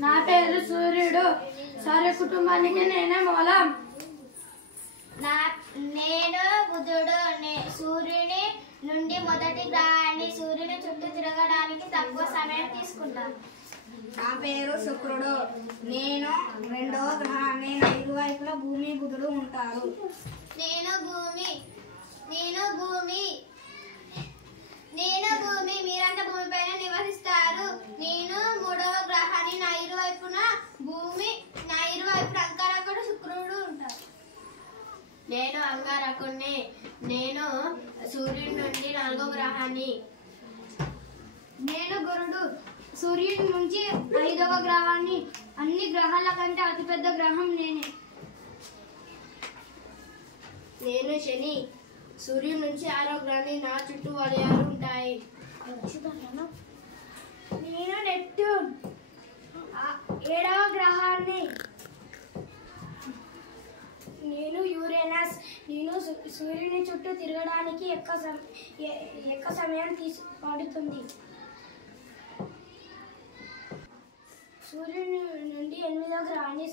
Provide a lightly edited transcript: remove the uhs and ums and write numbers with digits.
నా పేరు సూర్యుడు. సౌర కుటుంబానికి నేనే మూలం. నేను బుధుడు. సూర్యుని నుండి మొదటి గ్రహాన్ని సూర్యుని చుట్టూ తిరగడానికి తక్కువ సమయం తీసుకుంటాను. నా పేరు శుక్రుడు. నేను రెండవ గ్రహాన్ని. నా ఇరువైపులా భూమి బుధుడు ఉంటారు. నేను భూమి. మీరంతా భూమిపైన నివసిస్తారు. నేను మూడవ గ్రహాన్ని. నా ఇరువైపున అంగారకుడు శుక్రుడు ఉంటారు. నేను అంగారకుడిని. నేను సూర్యుడి నుండి నాలుగో గ్రహాన్ని. నేను గురుడు. సూర్యుడి నుంచి 5వ గ్రహాన్ని. అన్ని గ్రహాల కంటే అతిపెద్ద గ్రహం నేనే. నేను శని. సూర్యుడి నుంచి 6వ గ్రహాన్ని. నా చుట్టూ వలయాలు ఉంటాయి. నేను నెప్ట్యూన్. 7వ గ్రహాన్ని. నేను యురేనస్. నేను సూర్యుని చుట్టూ తిరగడానికి ఎక్కువ సమయం పడుతుంది. సూర్యుని నుండి 8వ గ్రహాన్ని.